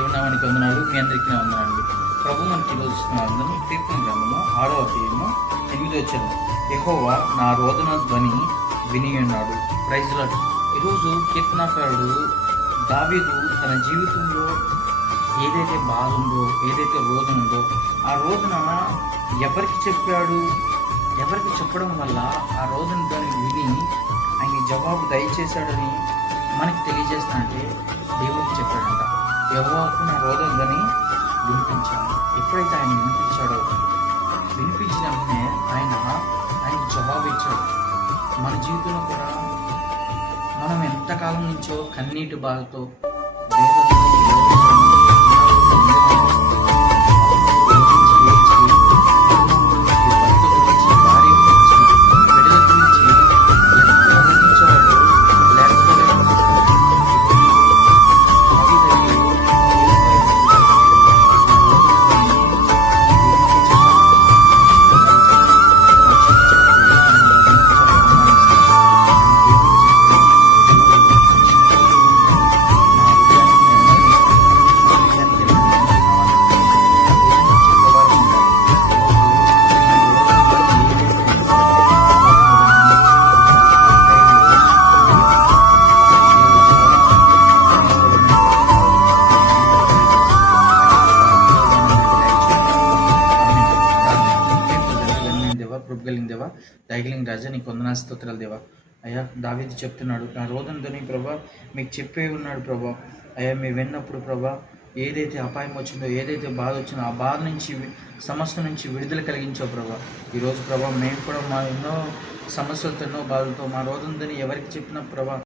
వందనాలు. మీ అందరికీ నా వందనాలు. ప్రభు మనకి ఈరోజు ఇస్తున్న కీర్తన గ్రంథము ఆరో అధ్యాయము ఎనిమిది వచ్చాను ఎహోవా నా రోదన ధ్వని విని ఉన్నాడు. ప్రైజ్లాడు ఈరోజు కీర్తనాకారుడు దావీదు తన జీవితంలో ఏదైతే బాధ ఉందో ఏదైతే రోదన ఉందో ఆ రోదన ఎవరికి చెప్పాడు? ఎవరికి చెప్పడం వల్ల ఆ రోజున దాన్ని విని ఆయన జవాబు దయచేశాడని మనకి తెలియజేస్తా అంటే దేవుడు యెహోవాకు నా రోదనని వినిపించాను ఎప్పుడైతే ఆయన వినిపించాడో వినిపించిన వెంటనే ఆయన ఆయన జవాబు ఇచ్చాడు. మన జీవితంలో కూడా మనం ఎంతకాలం నుంచో కన్నీటి బాధతో కృపగలిగిన దేవా దయగలిగిన రాజా నీకు వందనా స్తోత్రాలు దేవా. అయ్యా దావీదు చెప్తున్నాడు నా రోదంతోని ప్రభా మీకు చెప్పే ఉన్నాడు ప్రభా. అయ్యా మీరు విన్నప్పుడు ప్రభా ఏదైతే అపాయం వచ్చిందో ఏదైతే బాధ వచ్చిందో ఆ బాధ నుంచి సమస్య నుంచి విడుదల కలిగించావు ప్రభా. ఈరోజు ప్రభా మేము కూడా మా ఎన్నో సమస్యలతో ఎన్నో బాధలతో మా రోదందని ఎవరికి చెప్పిన ప్రభా